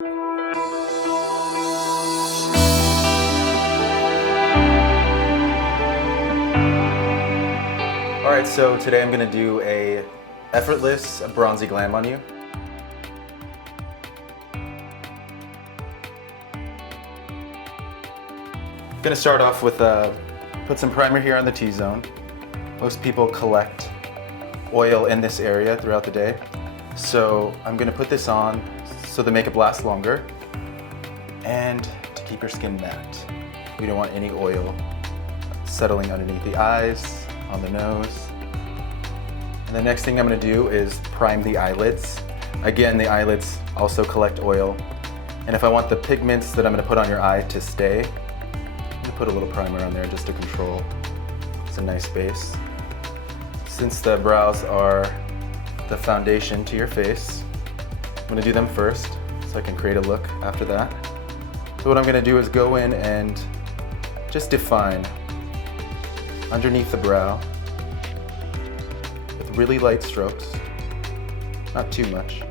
All right, so today I'm gonna do a effortless bronzy glam on you. I'm gonna start off with put some primer here on the T-zone. Most people collect oil in this area throughout the day. So I'm gonna put this on so the makeup lasts longer and to keep your skin matte. We don't want any oil settling underneath the eyes, on the nose. And the next thing I'm gonna do is prime the eyelids. Again, the eyelids also collect oil. And if I want the pigments that I'm gonna put on your eye to stay, I'm gonna put a little primer on there just to control. It's a nice base. Since the brows are the foundation to your face, I'm gonna do them first so I can create a look after that. So what I'm gonna do is go in and just define underneath the brow with really light strokes, not too much.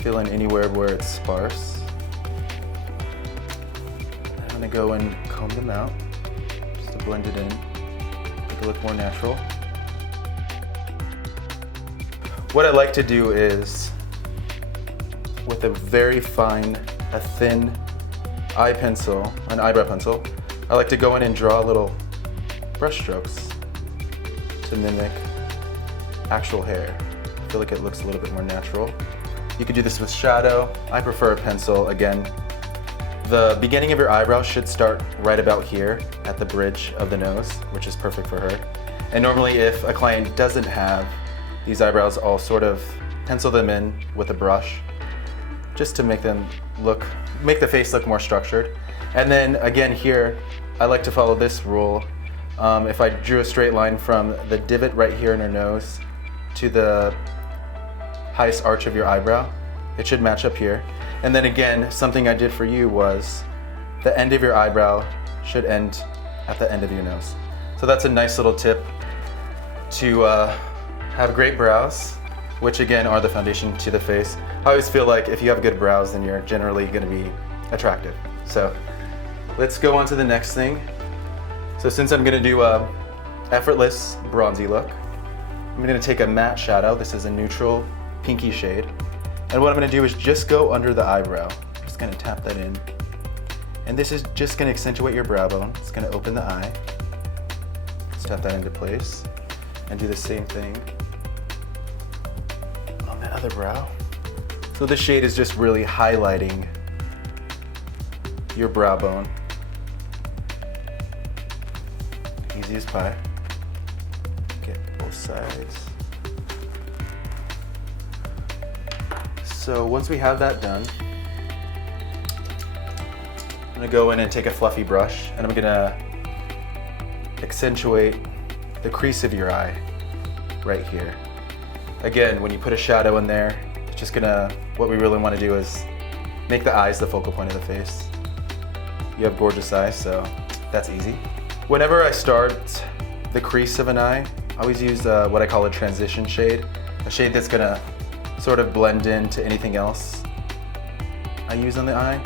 Fill in anywhere where it's sparse. I'm gonna go and comb them out just to blend it in, make it look more natural. What I like to do is, with a very fine, a thin eye pencil, an eyebrow pencil, I like to go in and draw little brush strokes to mimic actual hair. I feel like it looks a little bit more natural. You could do this with shadow. I prefer a pencil. Again, the beginning of your eyebrow should start right about here at the bridge of the nose, which is perfect for her. And normally if a client doesn't have these eyebrows, I'll sort of pencil them in with a brush just to make the face look more structured. And then again here, I like to follow this rule. If I drew a straight line from the divot right here in her nose to the highest arch of your eyebrow, it should match up here. And then again, something I did for you was the end of your eyebrow should end at the end of your nose. So that's a nice little tip to have great brows, which again are the foundation to the face. I always feel like if you have good brows, then you're generally gonna be attractive. So let's go on to the next thing. So since I'm gonna do a effortless bronzy look, I'm gonna take a matte shadow. This is a neutral pinky shade. And what I'm gonna do is just go under the eyebrow. I'm just gonna tap that in. And this is just gonna accentuate your brow bone. It's gonna open the eye. Let's tap that into place. And do the same thing on the other brow. So this shade is just really highlighting your brow bone. Easy as pie. Get both sides. So once we have that done, I'm gonna go in and take a fluffy brush and I'm gonna accentuate the crease of your eye right here. Again, when you put a shadow in there, it's just gonna, what we really wanna do is make the eyes the focal point of the face. You have gorgeous eyes, so that's easy. Whenever I start the crease of an eye, I always use what I call a transition shade, a shade that's gonna sort of blend into anything else I use on the eye.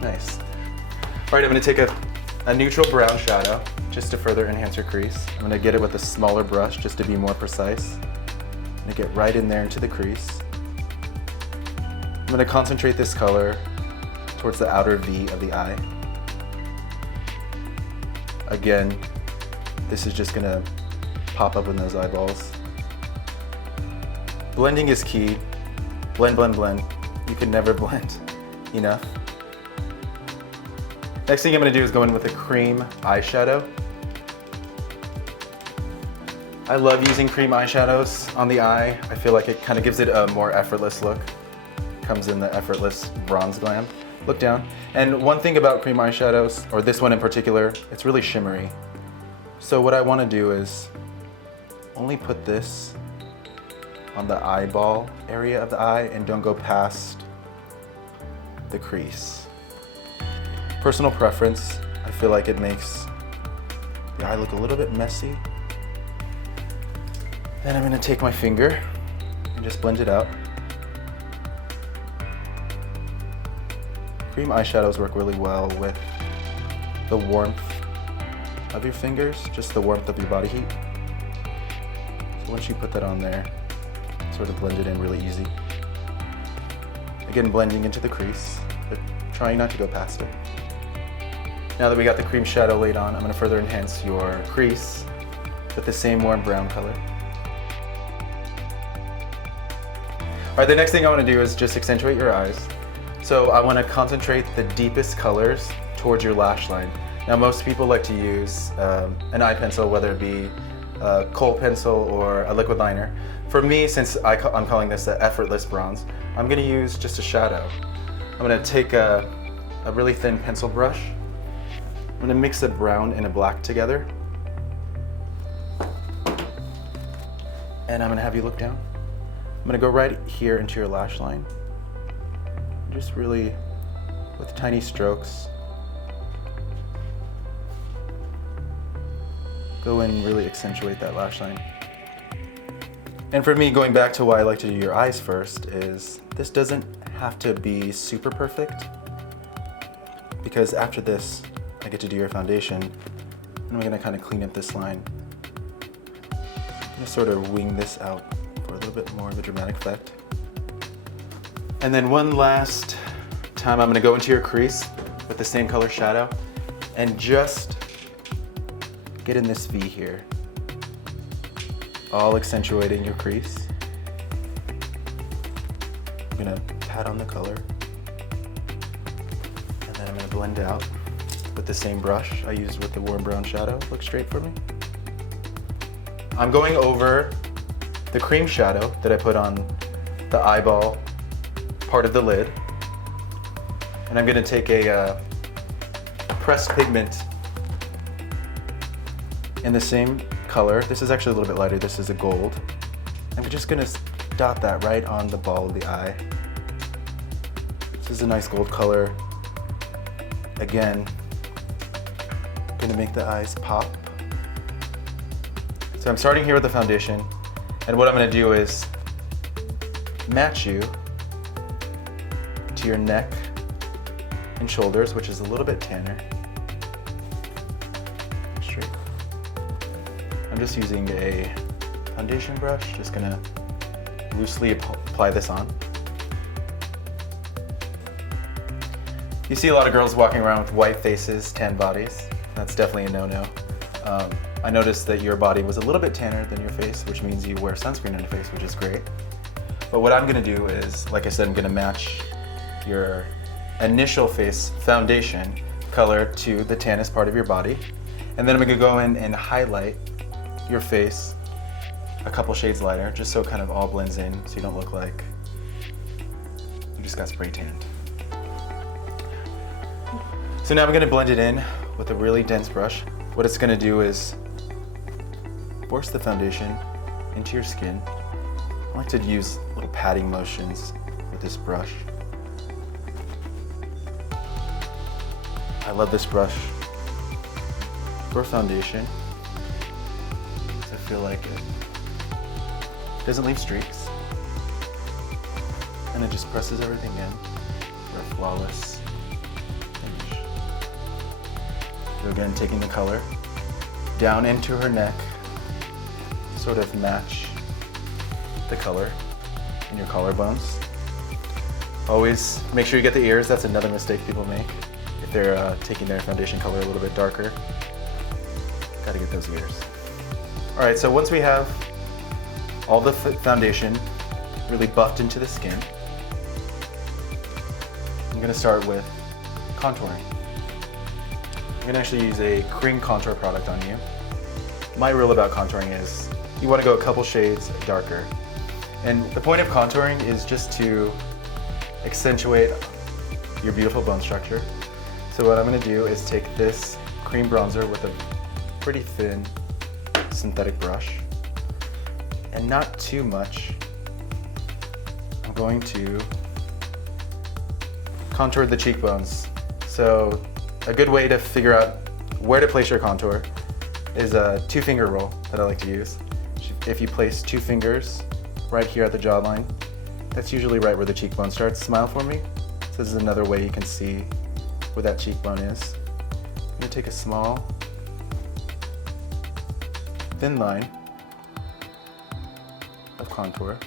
Nice. All right, I'm gonna take a neutral brown shadow just to further enhance your crease. I'm gonna get it with a smaller brush just to be more precise. I'm gonna get right in there into the crease. I'm gonna concentrate this color towards the outer V of the eye. Again, this is just gonna pop up in those eyeballs. Blending is key. Blend, blend, blend. You can never blend enough. Next thing I'm gonna do is go in with a cream eyeshadow. I love using cream eyeshadows on the eye. I feel like it kind of gives it a more effortless look. Comes in the effortless bronze glam. Look down. And one thing about cream eyeshadows, or this one in particular, it's really shimmery. So what I wanna do is only put this on the eyeball area of the eye and don't go past the crease. Personal preference, I feel like it makes the eye look a little bit messy. Then I'm gonna take my finger and just blend it out. Cream eyeshadows work really well with the warmth of your fingers, just the warmth of your body heat. So once you put that on there, sort of blend it in really easy. Again, blending into the crease, but trying not to go past it. Now that we got the cream shadow laid on, I'm going to further enhance your crease with the same warm brown color. All right, the next thing I want to do is just accentuate your eyes. So I want to concentrate the deepest colors towards your lash line. Now most people like to use an eye pencil, whether it be a kohl pencil or a liquid liner. For me, since I'm calling this the effortless bronze, I'm going to use just a shadow. I'm going to take a really thin pencil brush. I'm going to mix a brown and a black together. And I'm going to have you look down. I'm going to go right here into your lash line. Just really, with tiny strokes, go in and really accentuate that lash line. And for me, going back to why I like to do your eyes first, is this doesn't have to be super perfect, because after this, I get to do your foundation, and I'm gonna kind of clean up this line. I'm gonna sort of wing this out for a little bit more of a dramatic effect. And then one last time, I'm gonna go into your crease with the same color shadow and just get in this V here, all accentuating your crease. I'm gonna pat on the color, and then I'm gonna blend out with the same brush I used with the warm brown shadow. Look straight for me. I'm going over the cream shadow that I put on the eyeball part of the lid, and I'm going to take a pressed pigment in the same color. This is actually a little bit lighter. This is a gold. I'm just going to dot that right on the ball of the eye. This is a nice gold color. Again, going to make the eyes pop. So I'm starting here with the foundation, and what I'm going to do is match you to your neck and shoulders, which is a little bit tanner. Straight. I'm just using a foundation brush, just gonna loosely apply this on. You see a lot of girls walking around with white faces, tan bodies. That's definitely a no-no. I noticed that your body was a little bit tanner than your face, which means you wear sunscreen on your face, which is great. But what I'm gonna do is, like I said, I'm gonna match your initial face foundation color to the tannest part of your body. And then I'm gonna go in and highlight your face a couple shades lighter, just so it kind of all blends in, so you don't look like you just got spray tanned. So now I'm gonna blend it in with a really dense brush. What it's gonna do is force the foundation into your skin. I like to use little patting motions with this brush. I love this brush for foundation. I feel like it doesn't leave streaks, and it just presses everything in for a flawless finish. So again, taking the color down into her neck, sort of match the color in your collarbones. Always make sure you get the ears. That's another mistake people make. If they're taking their foundation color a little bit darker, gotta get those ears. All right, so once we have all the foundation really buffed into the skin, I'm gonna start with contouring. I'm gonna actually use a cream contour product on you. My rule about contouring is you wanna go a couple shades darker. And the point of contouring is just to accentuate your beautiful bone structure. So what I'm gonna do is take this cream bronzer with a pretty thin synthetic brush, and not too much. I'm going to contour the cheekbones. So a good way to figure out where to place your contour is a 2-finger roll that I like to use. If you place 2 fingers right here at the jawline. That's usually right where the cheekbone starts. Smile for me. So this is another way you can see where that cheekbone is. I'm gonna take a small, thin line of contour.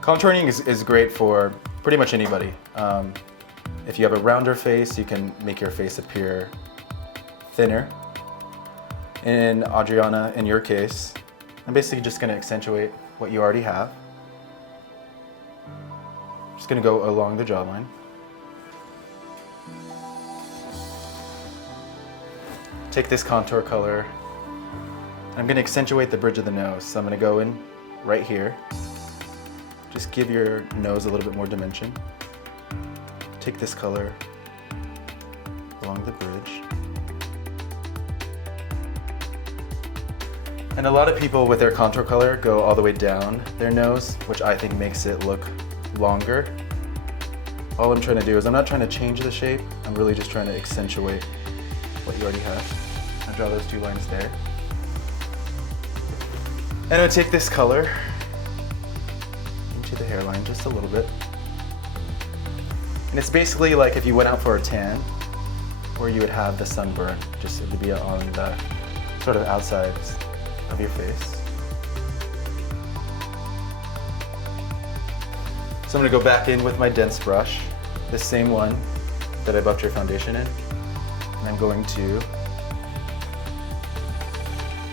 Contouring is great for pretty much anybody. If you have a rounder face, you can make your face appear thinner. In Audreyana, in your case, I'm basically just gonna accentuate what you already have. Just gonna go along the jawline. Take this contour color. I'm gonna accentuate the bridge of the nose. So I'm gonna go in right here. Just give your nose a little bit more dimension. Take this color along the bridge. And a lot of people with their contour color go all the way down their nose, which I think makes it look longer. All I'm trying to do is I'm not trying to change the shape, I'm really just trying to accentuate what you already have. I'll draw those two lines there. And I'm gonna take this color into the hairline just a little bit. And it's basically like if you went out for a tan, or you would have the sunburn, just it would be on the sort of outsides of your face. So I'm gonna go back in with my dense brush, the same one that I buffed your foundation in. And I'm going to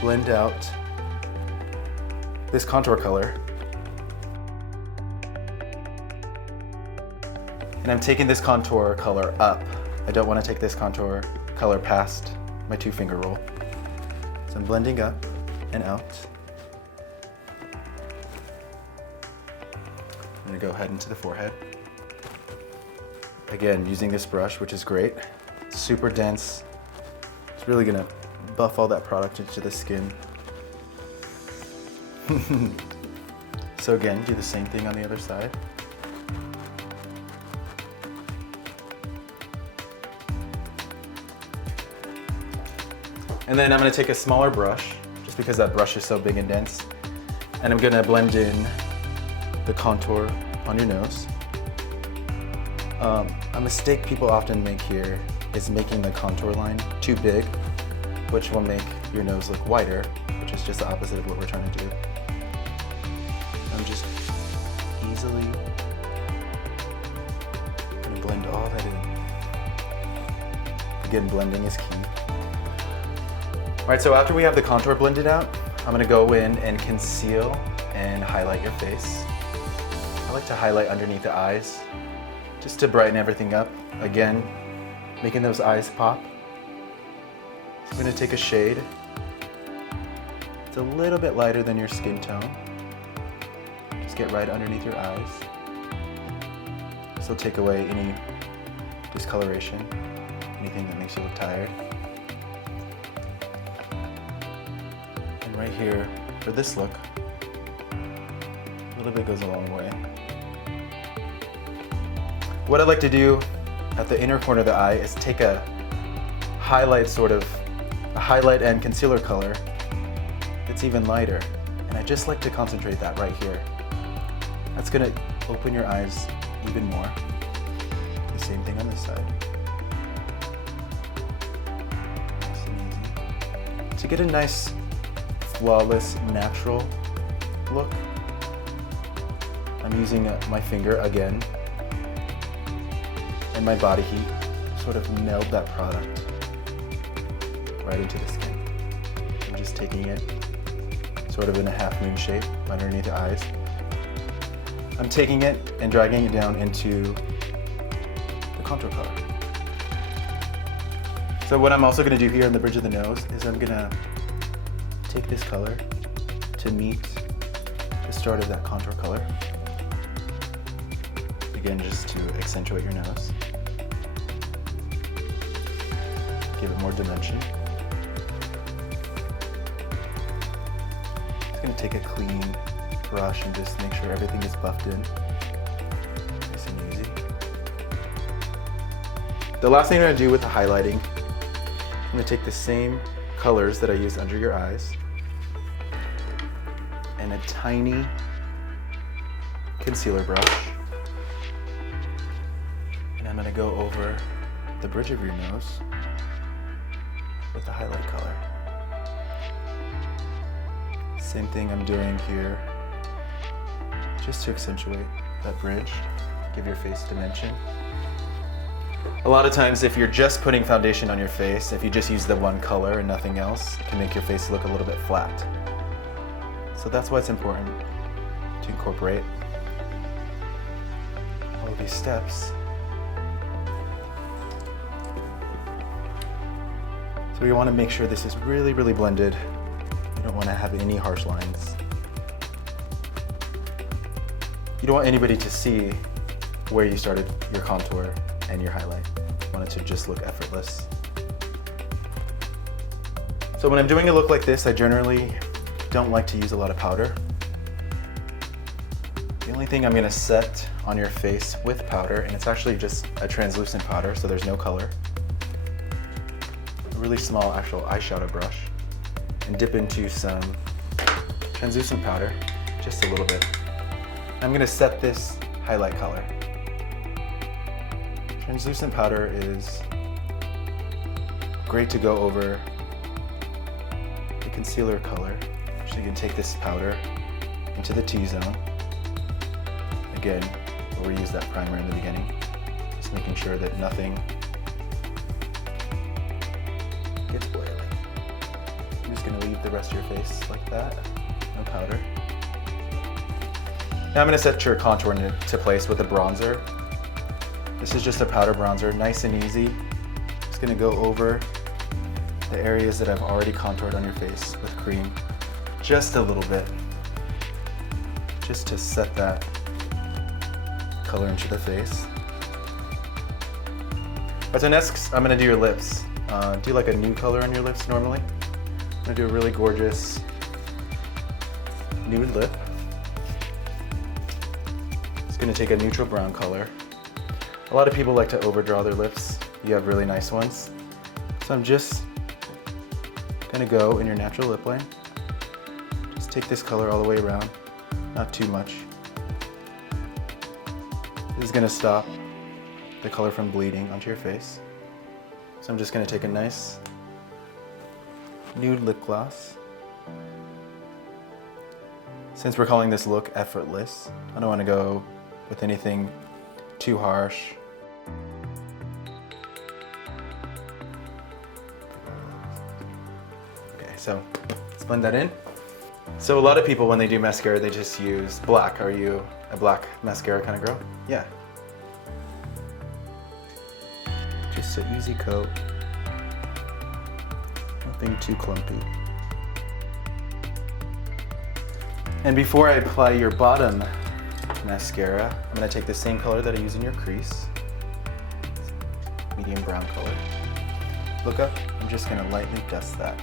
blend out this contour color. And I'm taking this contour color up. I don't want to take this contour color past my 2-finger roll. So I'm blending up and out. I'm gonna go ahead into the forehead. Again, using this brush, which is great. It's super dense. It's really gonna buff all that product into the skin. So again, do the same thing on the other side. And then I'm gonna take a smaller brush, just because that brush is so big and dense, and I'm gonna blend in the contour on your nose. A mistake people often make here is making the contour line too big, which will make your nose look wider, which is just the opposite of what we're trying to do. I'm just easily gonna blend all that in. Again, blending is key. All right, so after we have the contour blended out, I'm gonna go in and conceal and highlight your face. I like to highlight underneath the eyes, just to brighten everything up. Again, making those eyes pop. So I'm gonna take a shade. It's a little bit lighter than your skin tone. Just get right underneath your eyes. This will take away any discoloration, anything that makes you look tired. And right here, for this look, a little bit goes a long way. What I like to do at the inner corner of the eye is take a highlight and concealer color that's even lighter. And I just like to concentrate that right here. That's gonna open your eyes even more. The same thing on this side. Nice and easy. To get a nice, flawless, natural look, I'm using my finger again and my body heat sort of meld that product right into the skin. I'm just taking it sort of in a half moon shape underneath the eyes. I'm taking it and dragging it down into the contour color. So what I'm also gonna do here on the bridge of the nose is I'm gonna take this color to meet the start of that contour color. Again, just to accentuate your nose. Give it more dimension. Just gonna take a clean brush and just make sure everything is buffed in. Nice and easy. The last thing I'm gonna do with the highlighting, I'm gonna take the same colors that I used under your eyes and a tiny concealer brush. And I'm gonna go over the bridge of your nose with the highlight color. Same thing I'm doing here, just to accentuate that bridge, give your face dimension. A lot of times if you're just putting foundation on your face, if you just use the one color and nothing else, it can make your face look a little bit flat. So that's why it's important to incorporate all of these steps. So we want to make sure this is really, really blended. You don't want to have any harsh lines. You don't want anybody to see where you started your contour and your highlight. You want it to just look effortless. So when I'm doing a look like this, I generally don't like to use a lot of powder. The only thing I'm going to set on your face with powder, and it's actually just a translucent powder, so there's no color. A really small actual eyeshadow brush, and dip into some translucent powder, just a little bit. I'm going to set this highlight color. Translucent powder is great to go over the concealer color. So you can take this powder into the T-zone. Again, where we use that primer in the beginning. Just making sure that nothing gets oily. I'm just gonna leave the rest of your face like that, no powder. Now I'm gonna set your contour into place with a bronzer. This is just a powder bronzer, nice and easy. Just gonna go over the areas that I've already contoured on your face with cream. Just a little bit, just to set that color into the face. Alright, so next I'm gonna do your lips. Do like a nude color on your lips normally. I'm gonna do a really gorgeous nude lip. It's gonna take a neutral brown color. A lot of people like to overdraw their lips. You have really nice ones. So I'm just gonna go in your natural lip line. Just take this color all the way around, not too much. This is gonna stop the color from bleeding onto your face. So I'm just gonna take a nice nude lip gloss. Since we're calling this look effortless, I don't wanna go with anything too harsh. Okay, so let's blend that in. So a lot of people, when they do mascara, they just use black. Are you a black mascara kind of girl? Yeah. Just an easy coat. Nothing too clumpy. And before I apply your bottom mascara, I'm going to take the same color that I use in your crease, medium brown color. Look up, I'm just going to lightly dust that.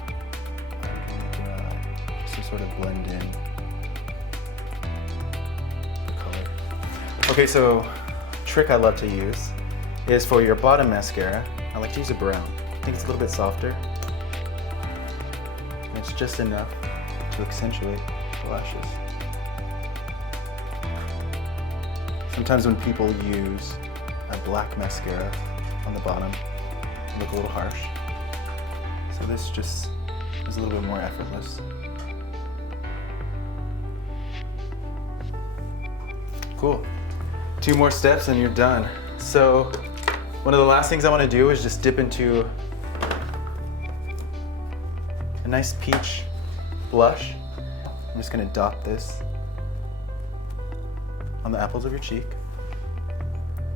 Just to sort of blend in the color. Okay, so trick I love to use is for your bottom mascara, I like to use a brown. I think it's a little bit softer. And it's just enough to accentuate the lashes. Sometimes when people use a black mascara on the bottom, they look a little harsh. So this just is a little bit more effortless. Cool. 2 more steps and you're done. So one of the last things I want to do is just dip into a nice peach blush. I'm just going to dot this on the apples of your cheek.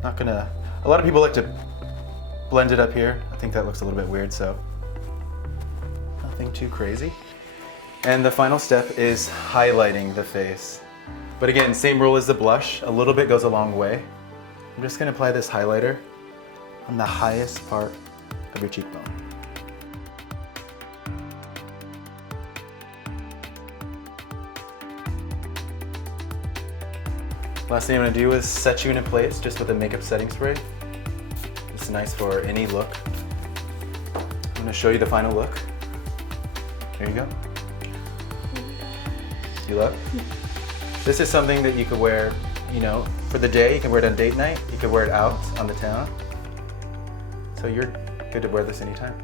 Not gonna, a lot of people like to blend it up here. I think that looks a little bit weird, so nothing too crazy. And the final step is highlighting the face. But again, same rule as the blush, a little bit goes a long way. I'm just gonna apply this highlighter on the highest part of your cheekbone. Last thing I'm gonna do is set you into place just with a makeup setting spray. It's nice for any look. I'm gonna show you the final look. Here you go. You love? This is something that you could wear you know, for the day. You can wear it on date night. You can wear it out on the town. So you're good to wear this anytime.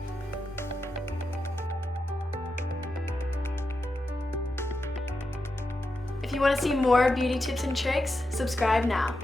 If you want to see more beauty tips and tricks, subscribe now.